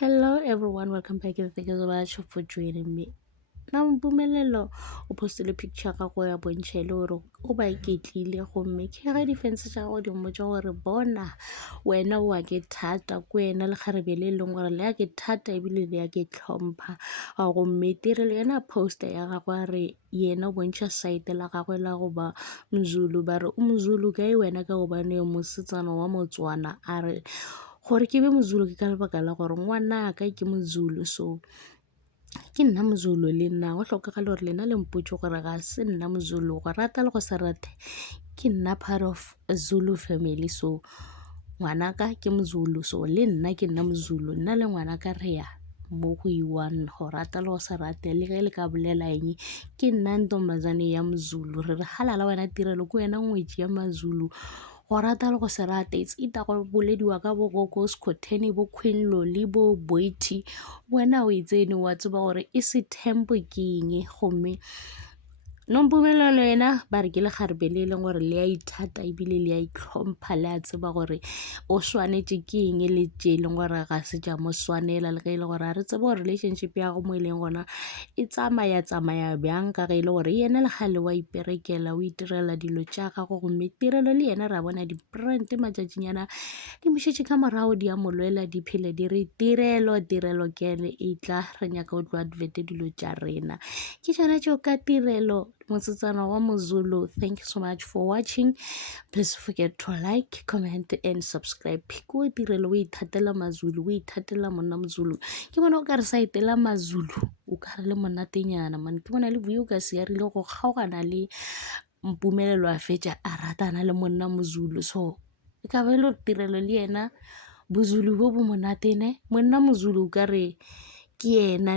Hello everyone, welcome back and thank you so much for joining me. Na Mpumelelo o postile picture ka go ya bontshe le gore o ba iketlile gomme ke ga defense tsa go di mmotsa gore bona wena wa ke thata ko wena le kgarebe le leng gore le ya ke thata ebile le ya ke tlhompha go mmetire le yena poster ya gagwe re yena o bontsha site la gagwe la go ba mzulu ba re o mzulu ka wena ka gobane mosetsana wa Motswana a re gore ke be mozulu ke ka lebaka la gore ngwana ka ke mozulu so ke nna mozulu le nna go tlhokagala gore lena le mpotse gore ga se nna mozulu go rata le go sa rate ke nna part of a Zulu family so ngwanaka ke mozulu so le nna ke nna mozulu nna le ngwanaka re ya mo go iwan go rata le go sa rate le ge le ka bolela eng ke nna ntombazane ya mozulu re re halala wena tirelo ko wena ngwetsi ya mazulu go rata le go se rate it's ita go bolediwa ka bo Gogo Scotteni bo Queen Loli bo Boiti wena o itsene wa tseba gore e se tempo ke eng gomme Nompumelelo yena ba re ke le kgarebe le leng gore le a ithata ebile le a itlhompha le a tseba gore o swanetse ke eng le tše leng gore ga se ja mo swanela le ge e le gore a re tseba gore relationship ya go mo e leng gona e tsamaya bjang ka ge e le gore yena le gale wa iperekela o itirela dilo tša gago gomme tirelo le yena ra bona di-brand matšatšinyana di mošetše ka morago di a molwela di phele di re tirelo kele e tla re nyaka o tlo advert dilo tša rena ke tšona tšeo ka tirelo mosetsana wa mozulu. Thank you so much for watching. Please forget to like, comment and subscribe. Ko tirelo o ithatela mazulu o ithatela monna mozulu ke bona o ka re sa etela mazulu o ka re le monatenyana man ke bona le buyo ka se ya rile go kgaogana le Mpumelelo a fetša a ratana le monna mozulu so ka ba ile tirelo le yena bozulu bo monatene monna mozulu o ka re ke yena